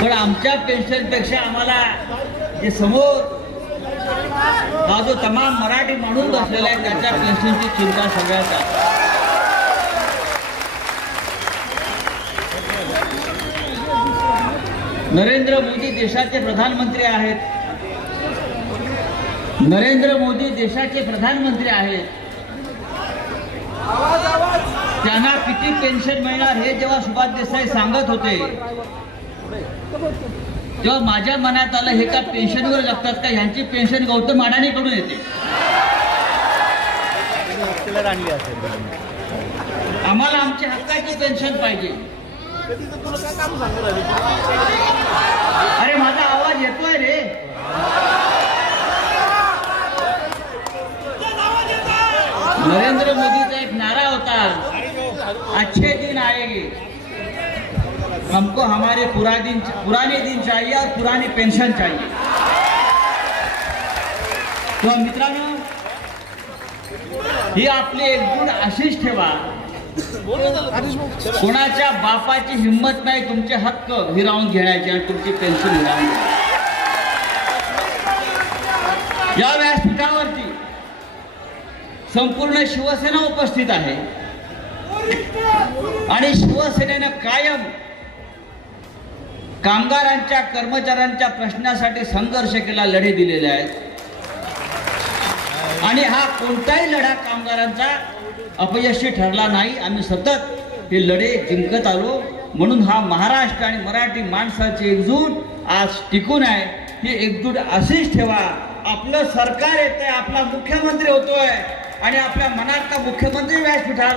पण आमच्या पेन्शनपेक्षा आम्हाला जे समोर हा जो तमाम मराठी माणूस बसलेला आहे त्याच्या पेन्शनची चिंता सगळ्यात नरेंद्र मोदी देशाचे प्रधानमंत्री आहेत. नरेंद्र मोदी देशाचे प्रधानमंत्री आहेत. त्यांना किती पेन्शन मिळणार हे जेव्हा सुभाष देसाई सांगत होते तेव्हा माझ्या मनात आलं हे का पेन्शनवर जगतात का? ह्यांची पेन्शन गौतम अडाणीकडून येते. आम्हाला आमच्या हक्काची पेन्शन पाहिजे. अरे माझा आवाज येतोय रे. नरेंद्र मोदीचा एक नारा होता. अच्छे दिन हमको हमारे पुरा दिन पुराने दिन चाहिए और पुरानी पेन्शन चाहिए। तो मित्रांनो ही आपली एकजूट अशीच ठेवा। कोणाच्या बापाची हिंमत नाही तुमचे हक्क हिरावून घेण्याची आणि तुमची पेन्शन हिरावून या व्यासपीठावरती संपूर्ण शिवसेना उपस्थित आहे. आणि शिवसेनेनं कायम कामगारांच्या कर्मचाऱ्यांच्या प्रश्नासाठी संघर्ष केला लढे दिलेले आहेत. आणि हा कोणताही लढा कामगारांचा अपयशी ठरला नाही. आम्ही सतत हे लढे जिंकत आलो. म्हणून हा महाराष्ट्र आणि मराठी माणसाची एकजूट आज टिकून आहे. ही एकजूट अशीच ठेवा. आपलं सरकार येतंय. आपला मुख्यमंत्री होतोय. आणि आपल्या मनातला मुख्यमंत्री व्यासपीठात